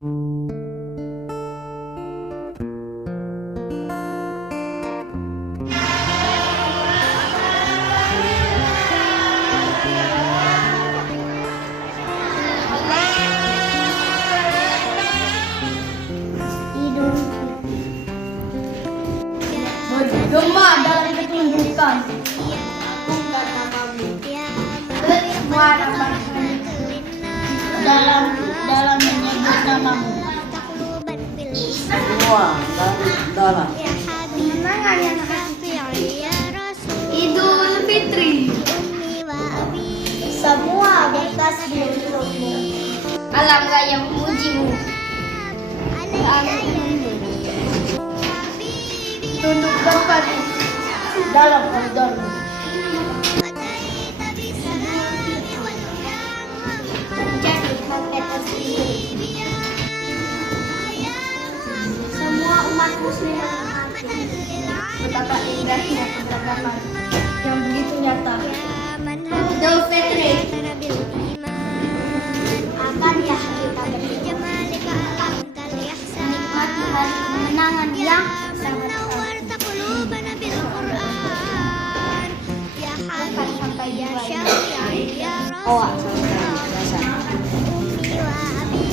Bergema dalam ketundukan. Dalam menyebut namamu. Semua dalam. Kemenangan yang Idul Fitri. Semua bertasbih untukmu. Alangkah yang memujimu. Tunduk berpadu dalam koridormu. Jadi hati tersendiri. Semua umat muslim menghormati betapa indahnya keberagaman yang begitu nyata. Idul Fitri akan ya kita menikmati hari kemenangan yang sangat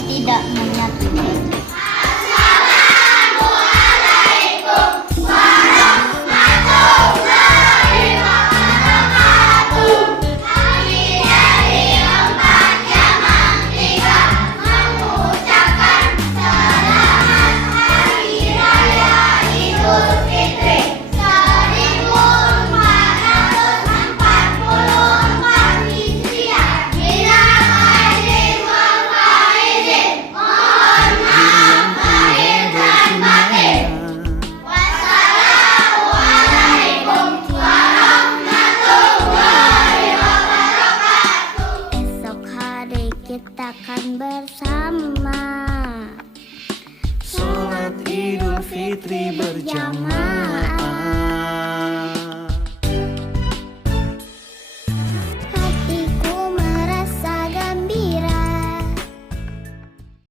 tidak menyatukan. Kita akan bersama Sholat Idul Fitri berjamaah.